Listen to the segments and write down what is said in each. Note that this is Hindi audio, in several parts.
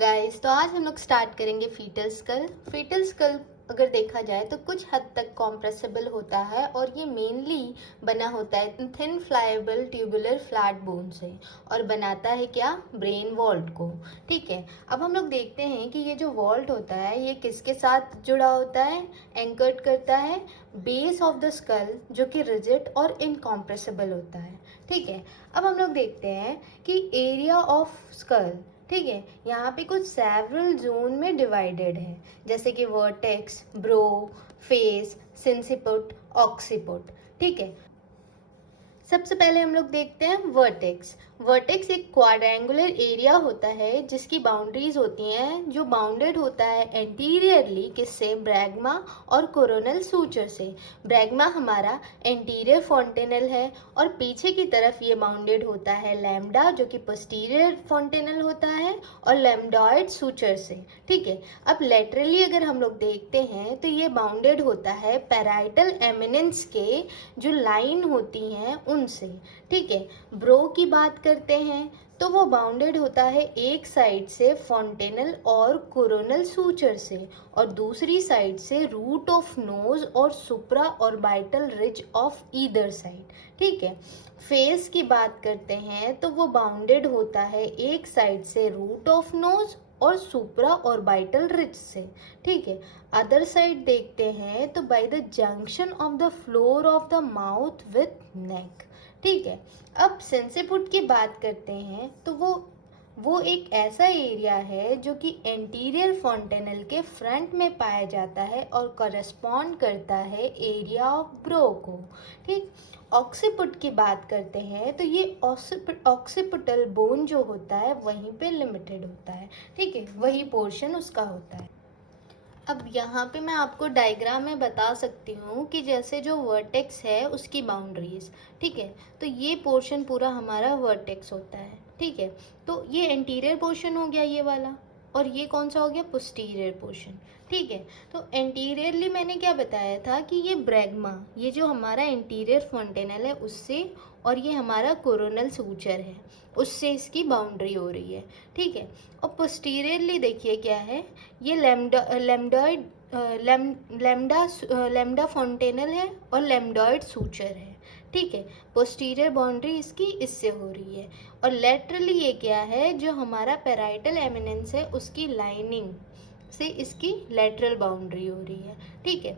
गाइस, तो आज हम लोग स्टार्ट करेंगे फीटल स्कल। फीटल स्कल अगर देखा जाए तो कुछ हद तक कॉम्प्रेसिबल होता है और ये मेनली बना होता है थिन फ्लाइबल ट्यूबुलर फ्लैट बोन से और बनाता है क्या, ब्रेन वॉल्ट को। ठीक है, अब हम लोग देखते हैं कि ये जो वॉल्ट होता है ये किसके साथ जुड़ा होता है, एंकर्ड करता है बेस ऑफ द स्कल जो कि रिजिड और इनकॉम्प्रेसिबल होता है। ठीक है, अब हम लोग देखते हैं कि एरिया ऑफ स्कल, ठीक है, यहाँ पे कुछ सेवरल जोन में डिवाइडेड है, जैसे कि वर्टेक्स, ब्रो, फेस, सिंसिपुट, ऑक्सीपुट। ठीक है, सबसे पहले हम लोग देखते हैं वर्टेक्स। वर्टेक्स एक क्वाड्रेंगुलर एरिया होता है जिसकी बाउंड्रीज होती हैं, जो बाउंडेड होता है एंटीरियरली किससे, ब्रैगमा और कोरोनल सूचर से। ब्रैगमा हमारा एंटीरियर फॉन्टेनल है और पीछे की तरफ ये बाउंडेड होता है लैम्डा जो कि पोस्टीरियर फॉन्टेनल होता है और लैम्डॉइड सूचर से। ठीक है, अब लेटरली अगर हम लोग देखते हैं तो ये बाउंडेड होता है पैराइटल एमिनेंस के जो लाइन होती हैं उनसे। ठीक है, ब्रो की बात करते हैं तो वो बाउंडेड होता है एक साइड से फॉन्टेनल और कोरोनल सूचर से और दूसरी साइड से रूट ऑफ नोज और supra orbital ridge of either side. ठीक है, फेस की बात करते हैं तो वो बाउंडेड होता है एक साइड से रूट ऑफ नोज और सुप्रा ऑर्बिटल रिज से। ठीक है, अदर साइड देखते हैं तो by the junction of the floor of the mouth with neck. ठीक है, अब सेंसिपुट की बात करते हैं तो वो एक ऐसा एरिया है जो कि एंटीरियर फॉन्टेनल के फ्रंट में पाया जाता है और कॉरेस्पॉन्ड करता है एरिया ऑफ ब्रो को। ठीक, ऑक्सीपुट की बात करते हैं तो ये ऑक्सीपुटल बोन जो होता है वहीं पे लिमिटेड होता है। ठीक है, वही पोर्शन उसका होता है। अब यहाँ पे मैं आपको डायग्राम में बता सकती हूँ कि जैसे जो वर्टेक्स है उसकी बाउंड्रीज, ठीक है, तो ये पोर्शन पूरा हमारा वर्टेक्स होता है। ठीक है, तो ये एंटीरियर पोर्शन हो गया ये वाला और ये कौन सा हो गया, पोस्टीरियर पोर्शन। ठीक है, तो एंटीरियरली मैंने क्या बताया था कि ये ब्रैगमा, ये जो हमारा एंटीरियर फॉन्टेनल है उससे और ये हमारा कोरोनल सूचर है उससे इसकी बाउंड्री हो रही है। ठीक है, और पोस्टीरियरली देखिए क्या है, ये लैम्डा फॉन्टेनल है और लैम्डॉइड सूचर है। ठीक है, पोस्टीरियर बाउंड्री इसकी इससे हो रही है और लेटरली ये क्या है, जो हमारा पैराइटल एमिनेंस है उसकी लाइनिंग से इसकी लेटरल बाउंड्री हो रही है। ठीक है,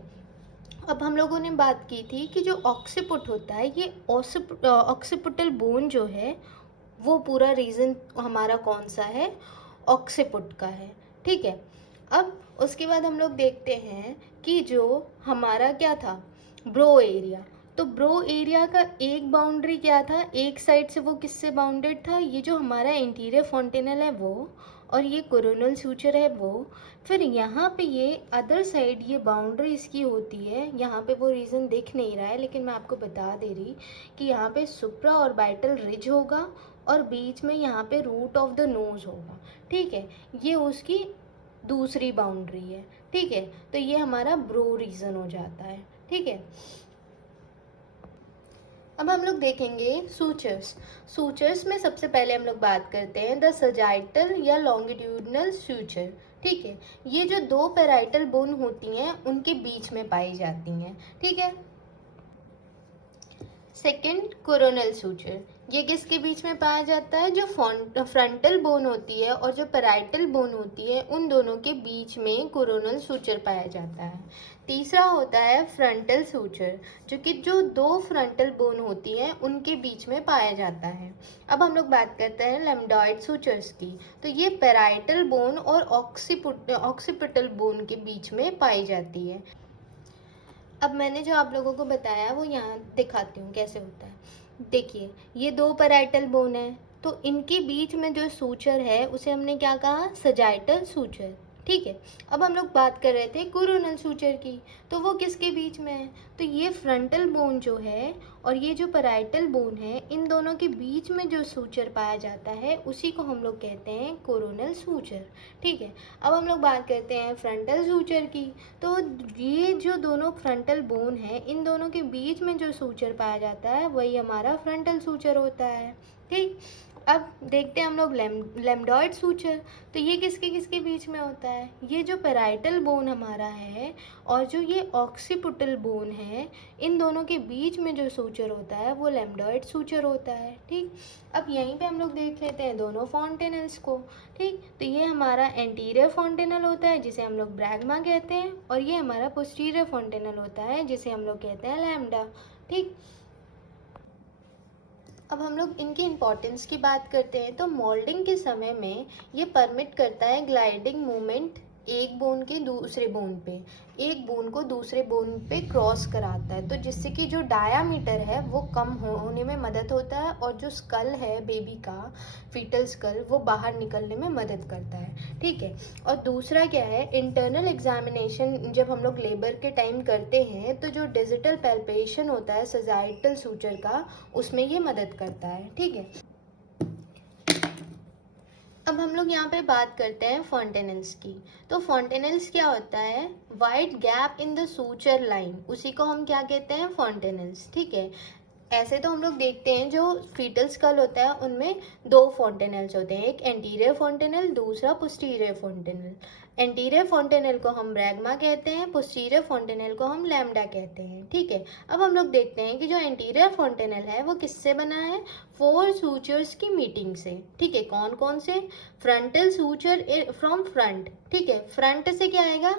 अब हम लोगों ने बात की थी कि जो ऑक्सीपुट होता है ये ऑक्सीपुटल बोन जो है वो पूरा रीजन हमारा कौन सा है, ऑक्सीपुट का है। ठीक है, अब उसके बाद हम लोग देखते हैं कि जो हमारा क्या था, ब्रो एरिया। तो ब्रो एरिया का एक बाउंड्री क्या था, एक साइड से वो किससे बाउंडेड था, ये जो हमारा इंटीरियर फॉन्टेनल है वो और ये कोरोनल सूचर है वो। फिर यहाँ पे ये अदर साइड ये बाउंड्री इसकी होती है, यहाँ पे वो रीज़न दिख नहीं रहा है लेकिन मैं आपको बता दे रही कि यहाँ पे सुप्रा ऑर्बिटल रिज होगा और बीच में यहाँ पे रूट ऑफ द नोज होगा। ठीक है, ये उसकी दूसरी बाउंड्री है। ठीक है, तो ये हमारा ब्रो रीजन हो जाता है। ठीक है, अब हम लोग देखेंगे सूचर्स। सूचर्स में सबसे पहले हम लोग बात करते हैं द सजाइटल या लॉन्गिट्यूडनल सूचर। ठीक है, ये जो दो पैराइटल बोन होती हैं उनके बीच में पाई जाती हैं। ठीक है, सेकेंड, कोरोनल सूचर, ये किसके बीच में पाया जाता है, जो फ्रंटल बोन होती है और जो पैराइटल बोन होती है उन दोनों के बीच में कोरोनल सूचर पाया जाता है। तीसरा होता है फ्रंटल सूचर, जो कि जो दो फ्रंटल बोन होती हैं उनके बीच में पाया जाता है। अब हम लोग बात करते हैं लैम्डॉइड सूचर्स की, तो ये पैराइटल बोन और ऑक्सीपिटल बोन के बीच में पाई जाती है। अब मैंने जो आप लोगों को बताया वो यहाँ दिखाती हूँ कैसे होता है। देखिए, ये दो पैराइटल बोन है तो इनके बीच में जो सूचर है उसे हमने क्या कहा, सजाइटल सूचर। ठीक है, अब हम लोग बात कर रहे थे कोरोनल सूचर की, तो वो किसके बीच में है, तो ये फ्रंटल बोन जो है और ये जो पैराइटल बोन है इन दोनों के बीच में जो सूचर पाया जाता है उसी को हम लोग कहते हैं कोरोनल सूचर। ठीक है, अब हम लोग बात करते हैं फ्रंटल सूचर की, तो ये जो दोनों फ्रंटल बोन है इन दोनों के बीच में जो सूचर पाया जाता है वही हमारा फ्रंटल सूचर होता है। ठीक, अब देखते हैं हम लोग लेमडॉइड सूचर। तो ये किसके किसके बीच में होता है? ये जो पेराइटल बोन हमारा है और जो ये ऑक्सीपिटल बोन है, इन दोनों के बीच में जो सूचर होता है वो लेमडॉइड सूचर होता है। ठीक, अब यहीं पे हम लोग देख लेते हैं दोनों फॉन्टेनल्स को। ठीक, तो ये हमारा एंटीरियर फॉन्टेनल होता है जिसे हम लोग ब्रैगमा कहते हैं, और ये हमारा पोस्टीरियर फॉन्टेनल होता है जिसे हम लोग कहते हैं लैम्डा। ठीक, अब हम लोग इनकी इम्पोर्टेंस की बात करते हैं। तो मोल्डिंग के समय में ये परमिट करता है ग्लाइडिंग मूवमेंट एक बोन के दूसरे बोन पे, एक बोन को दूसरे बोन पे क्रॉस कराता है, तो जिससे कि जो डायामीटर है वो कम होने में मदद होता है और जो स्कल है बेबी का, फीटल स्कल, वो बाहर निकलने में मदद करता है। ठीक है, और दूसरा क्या है, इंटरनल एग्जामिनेशन जब हम लोग लेबर के टाइम करते हैं तो जो डिजिटल पैल्पेशन होता है सजाइटल सूचर का, उसमें ये मदद करता है। ठीक है, अब हम लोग यहाँ पे बात करते हैं फॉन्टेनल्स की। तो फॉन्टेनल्स क्या होता है? Wide gap in the suture line, उसी को हम क्या कहते हैं? फॉन्टेनल्स। ठीक है, ऐसे तो हम लोग देखते हैं जो फीटल स्कल होता है उनमें दो फॉन्टेनल्स होते हैं, एक एंटीरियर फॉन्टेनल, दूसरा पोस्टीरियर फॉन्टेनल। एंटीरियर फॉन्टेनल को हम ब्रैगमा कहते हैं, पोस्टीरियर फॉन्टेनल को हम लैम्डा कहते हैं। ठीक है, अब हम लोग देखते हैं कि जो एंटीरियर फॉन्टेनल है वो किससे बना है? 4 सूचर्स की मीटिंग से। ठीक है, कौन कौन से? Frontal suture from front. ठीक है, फ्रंट से क्या आएगा?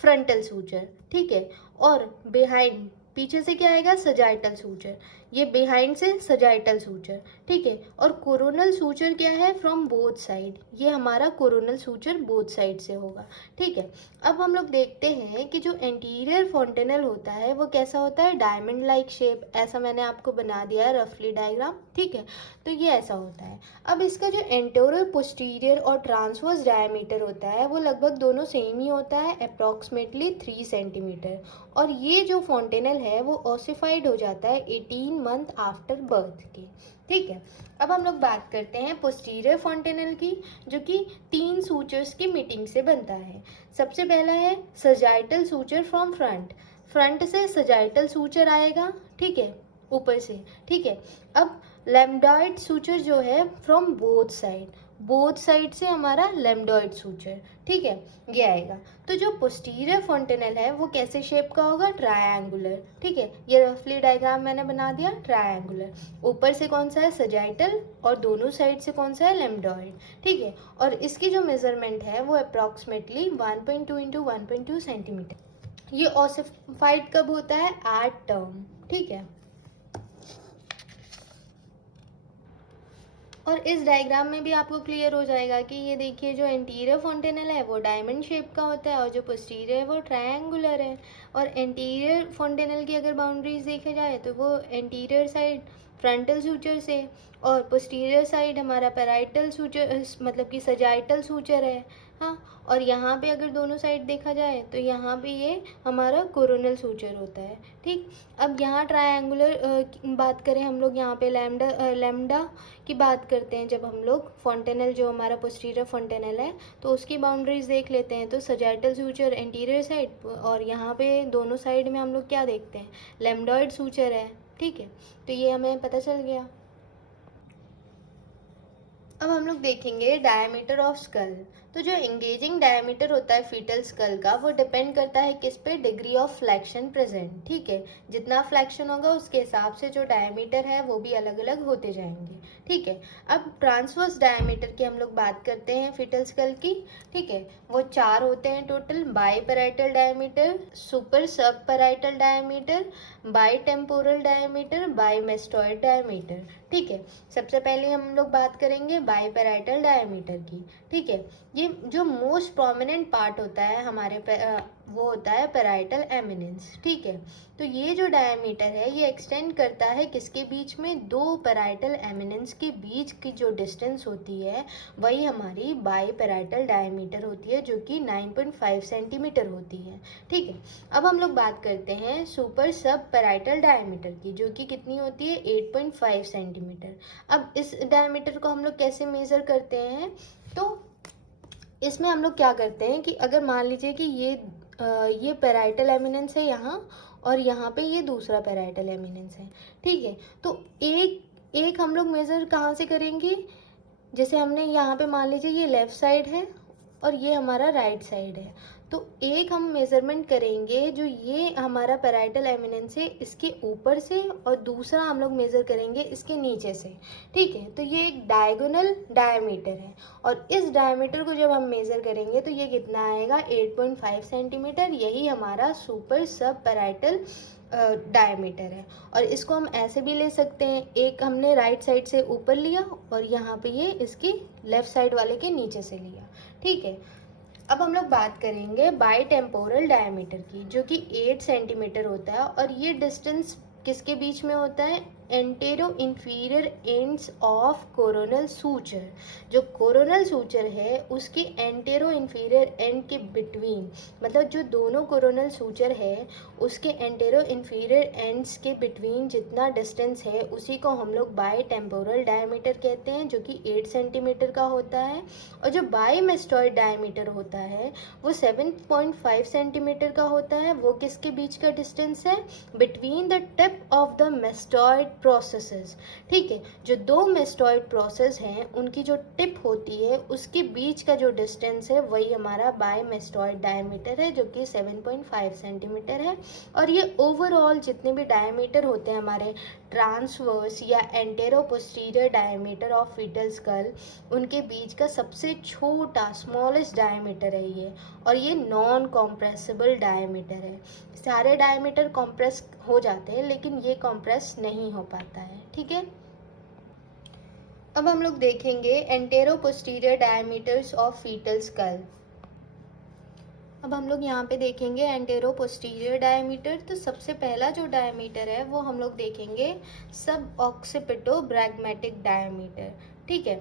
Frontal suture. ठीक है, और बिहाइंड, पीछे से क्या आएगा? Sagittal suture. ये बिहाइंड से सजाइटल सूचर। ठीक है, और कोरोनल सूचर क्या है? फ्रॉम बोथ साइड, ये हमारा कोरोनल सूचर बोथ साइड से होगा। ठीक है, अब हम लोग देखते हैं कि जो एंटीरियर फॉन्टेनल होता है वो कैसा होता है? डायमंड लाइक शेप, ऐसा मैंने आपको बना दिया है रफली डायग्राम। ठीक है, तो ये ऐसा होता है। अब इसका जो एंटीरियर, पोस्टीरियर और ट्रांसवर्स डायमीटर होता है वो लगभग दोनों सेम ही होता है, अप्रॉक्सीमेटली 3 सेंटीमीटर। और ये जो फॉन्टेनल है वो ओसिफाइड हो जाता है 18 मंथ आफ्टर बर्थ के। ठीक है, अब हम लोग बात करते हैं पोस्टीरियर फॉन्टेनल की, जो कि 3 सूचर्स की मीटिंग से बनता है। सबसे पहला है sagittal suture from front, front से सजाइटल सूचर आएगा। ठीक है, ऊपर से। ठीक है, अब लैम्डॉइड सूचर जो है from both side, both side से हमारा लैम्डॉइड सूचर। ठीक है, ये आएगा। तो जो पोस्टीरियर फॉन्टेनल है वो कैसे शेप का होगा? ट्रायंगुलर। ठीक है, ये रफली डायग्राम मैंने बना दिया, ट्रायंगुलर। ऊपर से कौन सा है? सजाइटल, और दोनों साइड से कौन सा है? लैम्डॉइड। ठीक है, और इसकी जो मेजरमेंट है वो अप्रॉक्सीमेटली 1.2 इंटू 1.2 सेंटीमीटर। ये ओसिफाइड कब होता है? At term. ठीक है, और इस डायग्राम में भी आपको क्लियर हो जाएगा कि ये देखिए जो एंटीरियर फॉन्टेनल है वो डायमंड शेप का होता है और जो पोस्टीरियर है वो ट्रायंगुलर है। और एंटीरियर फॉन्टेनल की अगर बाउंड्रीज देखा जाए तो वो एंटीरियर साइड फ्रंटल सूचर से, और पोस्टीरियर साइड हमारा पैराइटल सूचर, मतलब कि सजाइटल सूचर है। हाँ, और यहाँ पे अगर दोनों साइड देखा जाए तो यहाँ पे ये हमारा कोरोनल सूचर होता है। ठीक, अब यहाँ ट्रायंगुलर बात करें हम लोग, यहाँ पे लैम्डा की बात करते हैं जब हम लोग फॉन्टेनल, जो हमारा पोस्टीरियर फॉन्टेनल है, तो उसकी बाउंड्रीज देख लेते हैं। तो सजाइटल सूचर एंटीरियर साइड, और यहाँ पे दोनों साइड में हम लोग क्या देखते हैं? लैम्डॉइड सूचर है। ठीक है, तो ये हमें पता चल गया। अब हम लोग देखेंगे डायमीटर ऑफ स्कल। तो जो एंगेजिंग डायमीटर होता है फीटल स्कल का वो डिपेंड करता है किस पे? Degree of flexion present. ठीक है, जितना फ्लैक्शन होगा उसके हिसाब से जो डायमीटर है वो भी अलग अलग होते जाएंगे। ठीक है, अब ट्रांसवर्स डायमीटर की हम लोग बात करते हैं फीटल स्कल की। ठीक है, वो 4 होते हैं total: biparietal diameter, super sub parietal diameter, bitemporal diameter, bimastoid diameter. ठीक है, सबसे पहले हम लोग बात करेंगे बाई पैराइटल डायमीटर की। ठीक है, ये जो मोस्ट प्रोमिनेंट पार्ट होता है हमारे वो होता है पैराइटल एमिनेंस। ठीक है, तो ये जो डायमीटर है ये एक्सटेंड करता है किसके बीच में? 2 पैराइटल एमिनेंस के बीच की जो डिस्टेंस होती है वही हमारी बाई पैराइटल डायमीटर होती है, जो कि 9.5 सेंटीमीटर होती है। ठीक है, अब हम लोग बात करते हैं सुपर सब पैराइटल डायमीटर की, जो कि कितनी होती है? 8.5 सेंटीमीटर। अब इस डायमीटर को हम लोग कैसे मेज़र करते हैं? तो इसमें हम लोग क्या करते हैं कि अगर मान लीजिए कि ये पैराइटल एमिनेंस है यहाँ, और यहाँ पे ये दूसरा पैराइटल एमिनेंस है। ठीक है, तो एक एक हम लोग मेज़र कहाँ से करेंगे? जैसे हमने यहाँ पे मान लीजिए ये लेफ़्ट साइड है और ये हमारा राइट साइड है, तो एक हम मेज़रमेंट करेंगे जो ये हमारा पैराइटल एमिनेंस है इसके ऊपर से, और दूसरा हम लोग मेज़र करेंगे इसके नीचे से। ठीक है, तो ये एक डायगोनल डायमीटर है, और इस डायमीटर को जब हम मेज़र करेंगे तो ये कितना आएगा 8.5 सेंटीमीटर। यही हमारा सुपर सब पैराइटल डायमीटर है। और इसको हम ऐसे भी ले सकते हैं, एक हमने राइट साइड से ऊपर लिया और यहाँ पे ये इसकी लेफ़्ट साइड वाले के नीचे से लिया। ठीक है, अब हम लोग बात करेंगे बाई टेम्पोरल डायमीटर की, जो कि 8 सेंटीमीटर होता है, और ये डिस्टेंस किसके बीच में होता है? Antero inferior ends of coronal suture. जो कोरोनल सूचर है उसके एंटेरो इंफीरियर एंड के बिटवीन, मतलब जो दोनों कोरोनल सूचर है उसके एंटेरो इंफीरियर एंड्स के बिटवीन जितना डिस्टेंस है उसी को हम लोग बाई टेम्पोरल डायमीटर कहते हैं, जो कि 8 सेंटीमीटर का होता है। और जो बाई मेस्टॉइड डायमीटर होता है वो 7.5 सेंटीमीटर का होता है। वो किसके बीच का डिस्टेंस है? Between the tip of the mastoid processes. ठीक है, जो दो मेस्टॉइड प्रोसेस हैं उनकी जो टिप होती है उसके बीच का जो डिस्टेंस है वही हमारा बाई मेस्टॉइड डायमीटर है, जो कि 7.5 सेंटीमीटर है। और ये ओवरऑल जितने भी डायमीटर होते हैं हमारे ट्रांसवर्स या antero posterior diameter of fetal skull, उनके बीच का सबसे छोटा स्मॉलेस्ट डायमीटर है ये, और ये नॉन कॉम्प्रेसिबल डायमीटर है। सारे डायमीटर कॉम्प्रेस हो जाते हैं लेकिन ये कॉम्प्रेस नहीं हो पाता है। ठीक है, अब हम लोग देखेंगे antero posterior diameters of fetal skull. अब हम लोग यहाँ पे देखेंगे एंटेरो पोस्टीरियर डायमीटर। तो सबसे पहला जो डायमीटर है वो हम लोग देखेंगे सब ऑक्सीपिटो ब्रैग्मेटिक डायमीटर। ठीक है,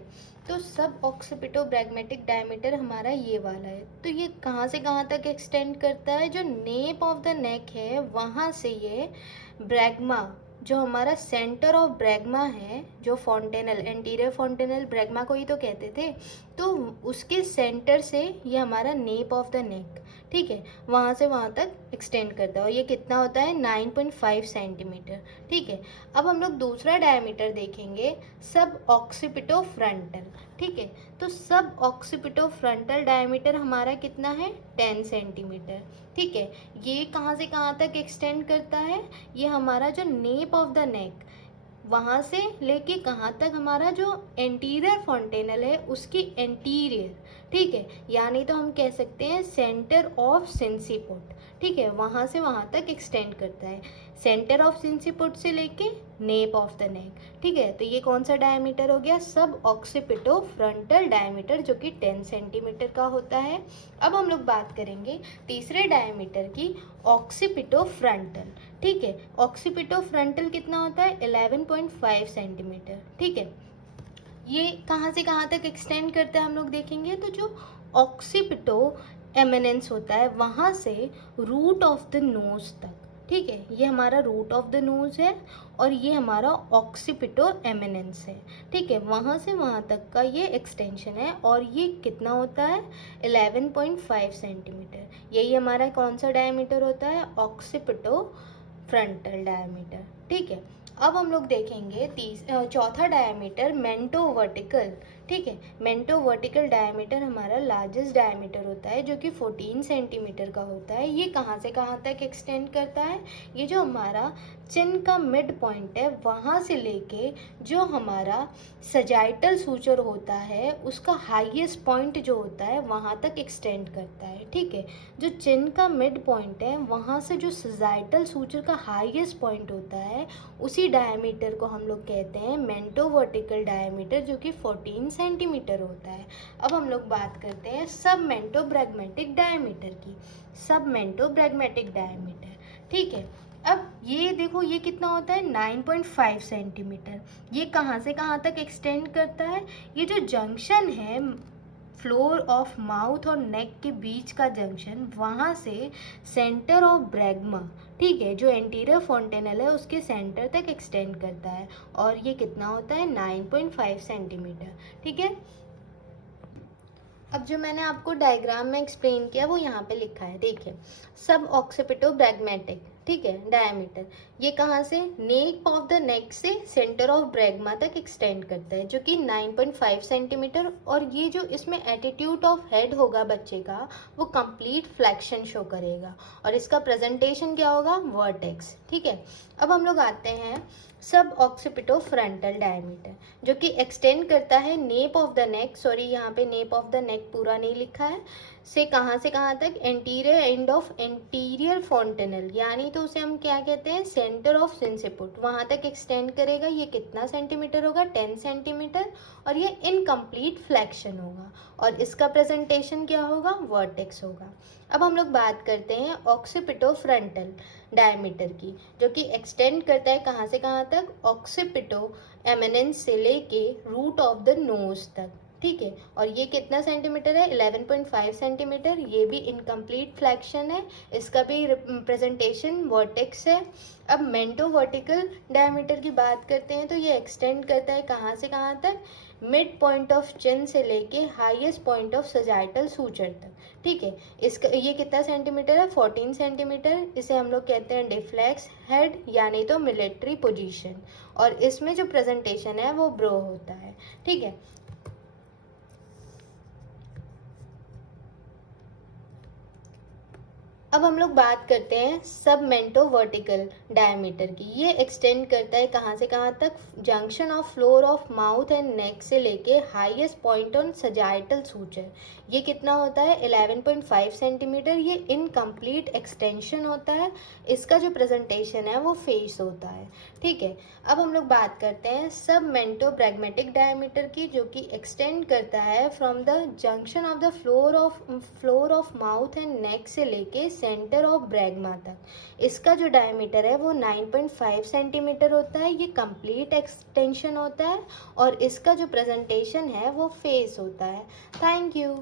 तो सब ऑक्सीपिटो ब्रैग्मेटिक डायमीटर हमारा ये वाला है। तो ये कहाँ से कहाँ तक एक्सटेंड करता है? जो नेप ऑफ द नेक है वहाँ से ये ब्रैग्मा, जो हमारा सेंटर ऑफ ब्रैग्मा है, जो फॉन्टेनल एंटीरियर फॉन्टेनल ब्रैग्मा को ही तो कहते थे, तो उसके सेंटर से ये हमारा नेप ऑफ द नेक, ठीक है, वहाँ से वहाँ तक एक्सटेंड करता है। और ये कितना होता है? 9.5 सेंटीमीटर। ठीक है, अब हम लोग दूसरा डायमीटर देखेंगे सब ऑक्सीपिटो फ्रंटल। ठीक है, तो सब ऑक्सीपिटो फ्रंटल डायमीटर हमारा कितना है? 10 सेंटीमीटर। ठीक है, ये कहाँ से कहाँ तक एक्सटेंड करता है? ये हमारा जो नेप ऑफ द नेक वहाँ से लेके कहाँ तक? हमारा जो एंटीरियर फॉन्टेनल है उसकी एंटीरियर। ठीक है, यानी तो हम कह सकते हैं सेंटर ऑफ सिंसिपोट। ठीक है, वहाँ से वहाँ तक एक्सटेंड करता है, सेंटर ऑफ सिंसिपोट से लेके नेप ऑफ द नेक। ठीक है, तो ये कौन सा डायमीटर हो गया? सब ऑक्सीपिटो फ्रंटल डायमीटर, जो कि 10 सेंटीमीटर का होता है। अब हम लोग बात करेंगे तीसरे डायमीटर की, ऑक्सीपिटो फ्रंटल। ठीक है, ऑक्सीपिटो फ्रंटल कितना होता है? 11.5 सेंटीमीटर। ठीक है, ये कहाँ से कहाँ तक एक्सटेंड करता है हम लोग देखेंगे। तो जो ऑक्सीपिटो एमिनेंस होता है वहाँ से रूट ऑफ द नोज तक। ठीक है, ये हमारा रूट ऑफ द नोज है और ये हमारा ऑक्सीपिटो एमिनेंस है। ठीक है, वहाँ से वहाँ तक का ये एक्सटेंशन है, और ये कितना होता है? 11.5 सेंटीमीटर। यही हमारा कौन सा डायमीटर होता है? Occipito frontal diameter. ठीक है, अब हम लोग देखेंगे चौथा डायमीटर मेंटो वर्टिकल। ठीक है, मेंटो वर्टिकल डायमीटर हमारा लार्जेस्ट डायमीटर होता है, जो कि 14 सेंटीमीटर का होता है। ये कहाँ से कहाँ तक एक्सटेंड करता है? ये जो हमारा चिन का मिड पॉइंट है वहाँ से लेके जो हमारा सजाइटल सूचर होता है उसका हाईएस्ट पॉइंट जो होता है वहाँ तक एक्सटेंड करता है। ठीक है, जो चिन का मिड पॉइंट है वहाँ से जो सजाइटल सूचर का हाईएस्ट पॉइंट होता है उसी डायमीटर को हम लोग कहते हैं मेंटो वर्टिकल डायमीटर, जो कि 14 सेंटीमीटर होता है। अब हम लोग बात करते हैं सब मेंटो ब्रैग्मेटिक डायमीटर की। सब मेंटो ब्रैग्मेटिक डायमीटर। ठीक है, अब ये देखो ये कितना होता है? 9.5 सेंटीमीटर। ये कहाँ से कहाँ तक एक्सटेंड करता है? ये जो जंक्शन है फ्लोर ऑफ माउथ और नेक के बीच का जंक्शन, वहाँ से सेंटर ऑफ ब्रैग्मा, ठीक है, जो एंटीरियर फॉन्टेनल है उसके सेंटर तक एक्सटेंड करता है, और ये कितना होता है? 9.5 सेंटीमीटर। ठीक है, अब जो मैंने आपको डायग्राम में एक्सप्लेन किया वो यहाँ पे लिखा है, देखिए सब ऑक्सीपिटो ब्रैग्मेटिक। ठीक है, डायमीटर। ये कहाँ से, नेक ऑफ द नेक से सेंटर ऑफ ब्रैगमा तक एक्सटेंड करता है, जो कि 9.5 सेंटीमीटर। और ये जो इसमें एटीट्यूड ऑफ हेड होगा बच्चे का, वो कंप्लीट फ्लैक्शन शो करेगा, और इसका प्रेजेंटेशन क्या होगा, वर्टेक्स। ठीक है, अब हम लोग आते हैं सब ऑक्सीपिटो फ्रंटल डायमीटर, जो कि एक्सटेंड करता है nap of the neck, sorry यहाँ पे नेप ऑफ द नेक पूरा नहीं लिखा है, से कहाँ तक, anterior end of anterior fontanelle, यानी तो उसे हम क्या कहते हैं, सेंटर ऑफ सिंसिपुट, वहाँ तक एक्सटेंड करेगा। ये कितना सेंटीमीटर होगा, 10 सेंटीमीटर, और ये इनकम्प्लीट फ्लैक्शन होगा, और इसका प्रेजेंटेशन क्या होगा, वर्टेक्स होगा। अब हम लोग बात करते हैं ऑक्सीपिटो फ्रंटल डायमीटर की, जो कि एक्सटेंड करता है कहाँ से कहाँ तक, ऑक्सीपिटो एमिनेंस से लेके रूट ऑफ द नोज तक। ठीक है, और ये कितना सेंटीमीटर है, 11.5 सेंटीमीटर। ये भी इनकम्प्लीट फ्लैक्शन है, इसका भी प्रेजेंटेशन वर्टेक्स है। अब मेंटो वर्टिकल डायमीटर की बात करते हैं, तो ये एक्सटेंड करता है कहाँ से कहाँ तक, मिड पॉइंट ऑफ चिन से लेके highest point of sagittal suture तक। ठीक है, इसका ये कितना सेंटीमीटर है, 14 सेंटीमीटर। इसे हम लोग कहते हैं डिफ्लेक्स हेड, यानी तो मिलिट्री पोजीशन, और इसमें जो प्रेजेंटेशन है वो ब्रो होता है। ठीक है, अब हम लोग बात करते हैं सबमेंटो वर्टिकल डायमीटर की। ये एक्सटेंड करता है कहाँ से कहाँ तक, junction of floor of mouth and neck से लेके highest point on sagittal suture. ये कितना होता है, 11.5 सेंटीमीटर। ये इनकम्प्लीट एक्सटेंशन होता है, इसका जो प्रेजेंटेशन है वो फेस होता है। ठीक है, अब हम लोग बात करते हैं सबमेंटो ब्रैग्मेटिक डायमीटर की, जो कि एक्सटेंड करता है from the junction of the floor of mouth and neck से लेके सेंटर ऑफ ब्रैगमा तक। इसका जो डायमीटर है वो 9.5 सेंटीमीटर होता है। ये कंप्लीट एक्सटेंशन होता है, और इसका जो प्रेजेंटेशन है वो फेस होता है। Thank you.